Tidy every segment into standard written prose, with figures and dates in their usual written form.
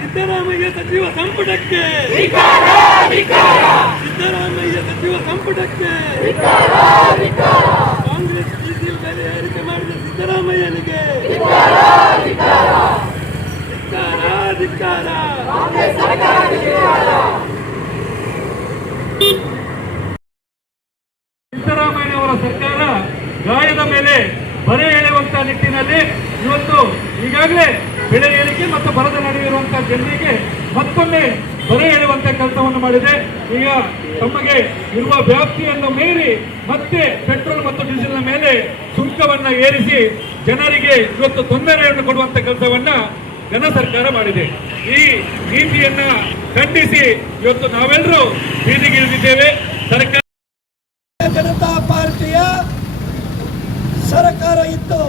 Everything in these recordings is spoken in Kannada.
ಸಿದ್ದರಾಮಯ್ಯ ಸಚಿವ ಸಂಪುಟಕ್ಕೆ ಸಿದ್ದರಾಮಯ್ಯ ಸಚಿವ ಸಂಪುಟಕ್ಕೆ ಕಾಂಗ್ರೆಸ್ ಡೀಸೆಲ್ ಬೆಲೆ ಏರಿಕೆ ಮಾಡಿದ ಸಿದ್ದರಾಮಯ್ಯನಿಗೆ ಸಿದ್ದರಾಮಯ್ಯನವರ ಸರ್ಕಾರ ಗಾಯದ ಮೇಲೆ ಬರೆ ಎಳೆಯುವಂತಹ ನಿಟ್ಟಿನಲ್ಲಿ ಇವತ್ತು ಈಗಾಗಲೇ ಬೆಳೆ ಏರಿಕೆ ಮತ್ತು ಬರದ ನಡುವೆ ಇರುವಂತಹ ಜನರಿಗೆ ಮತ್ತೊಮ್ಮೆ ಬರೆ ಎಳೆಯುವಂತಹ ಕೆಲಸವನ್ನು ಮಾಡಿದೆ. ಈಗ ತಮಗೆ ಇರುವ ವ್ಯಾಪ್ತಿಯನ್ನು ಮೀರಿ ಮತ್ತೆ ಪೆಟ್ರೋಲ್ ಮತ್ತು ಡೀಸೆಲ್ನ ಮೇಲೆ ಸುಂಕವನ್ನ ಏರಿಸಿ ಜನರಿಗೆ ಇವತ್ತು ತೊಂದರೆಯನ್ನು ಕೊಡುವಂತ ಕೆಲಸವನ್ನ ಜನ ಸರ್ಕಾರ ಮಾಡಿದೆ. ಈ ನೀತಿಯನ್ನ ಖಂಡಿಸಿ ಇವತ್ತು ನಾವೆಲ್ಲರೂ ಬೀದಿಗಿಳಿದಿದ್ದೇವೆ. ಸರ್ಕಾರ ಜನತಾ ಪಾರ್ಟಿಯ ಸರ್ಕಾರ ಇತ್ತು.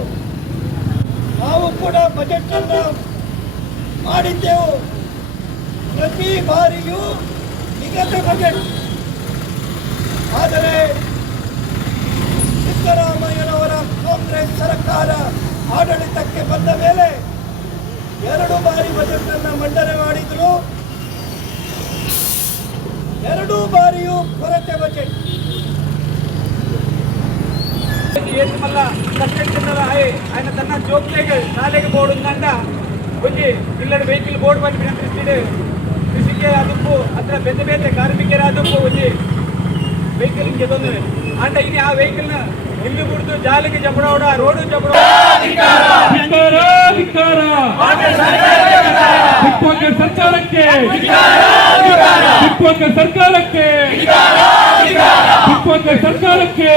ನಾವು ಕೂಡ ಬಜೆಟ್ ಅನ್ನು ಮಾಡಿದ್ದೆವು. ಪ್ರತಿ ಬಾರಿಯೂ ನಿಗದಿತ ಬಜೆಟ್. ಆದರೆ ಸಿದ್ದರಾಮಯ್ಯನವರ ಕಾಂಗ್ರೆಸ್ ಸರ್ಕಾರ ಆಡಳಿತಕ್ಕೆ ಬಂದ ಮೇಲೆ 2 ಬಾರಿ ಬಜೆಟ್ ಅನ್ನು ಮಂಡನೆ ಮಾಡಿದ್ರು. 2 ಬಾರಿಯೂ ಕೊರತೆ बजट మళ్ళా కష్టం ఆయన తన జోక్లేగా నాలేక పోవడందంట కొంచెం పిల్లలు వెహికల్ బోర్డు పని కృషికే అదుపు అത്ര పెద్ద పెద్ద కార్మికರ అదుపు వచ్చి వెహికల్ ఇంకేదొంది అంటే ఇది ఆ వెహికల్ ఇల్లు కుడుతూ జాలికి చెప్పడం రోడ్డు చెప్పడం ಸರ್ಕಾರಕ್ಕೆ